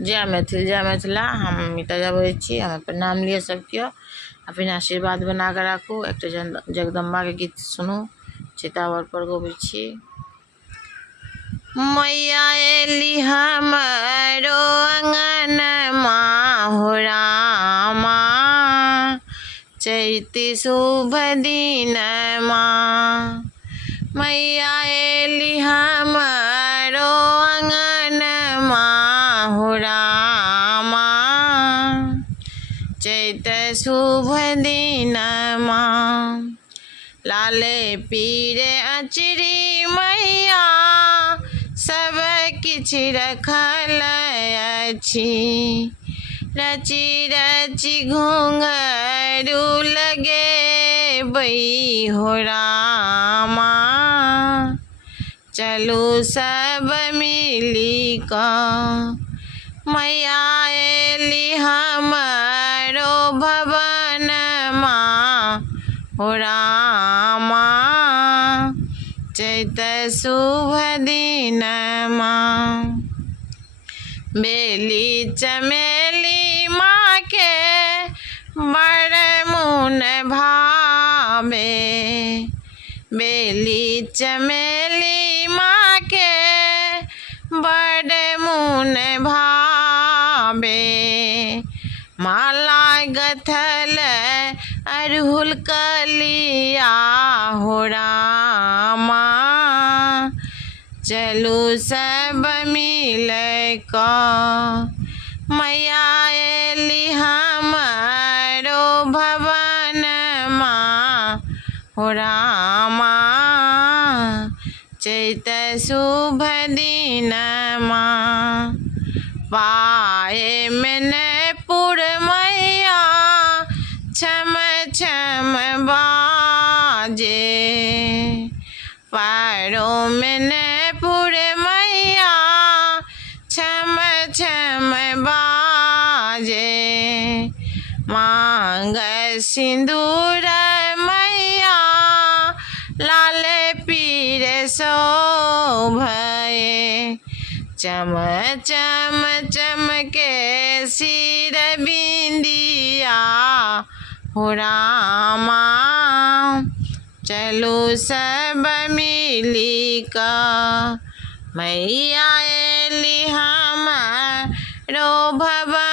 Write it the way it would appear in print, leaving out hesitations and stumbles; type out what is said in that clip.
जय मैथिल जय मिथिला। हम मीता जबै छी। हम प्रणाम लिये सबके, अपन आशीर्वाद बना के राखू। एक जगदम्बा के गीत सुनू, चितावर पर गबै छी। मैया एली हमारो अंगन हो रामा, चैती शुभ दिन मैया एली हमारो अंगन हो रामा, चैत शुभ दिन लाले पीरे अचरी मैया सब किछ रखल अछि। रची रची घुंघरू लगे बई हो रामा, चलू सब मिली का मैया एली हमारो भवन हो रामा, चैत शुभ दिन बेली चमेली माँ के बड़ मुन भावे, बेली चमेली माँ के बड़ मुन भावे। माला गथल अरहुल कलिया हो रामा, चलू सब मिल का मैया एली हमारो भवन हो रामा, चैत शुभ दिन पाए में पुर मैया छम छम बाजे, पैरों में पुर मैया छम छम बाजे। मांग सिंदूर मैया लाल पीर शोभे, चम चम चमके सिर बिंदिया हो रामा, चलो सब मिली का मैया एली हमारो भवन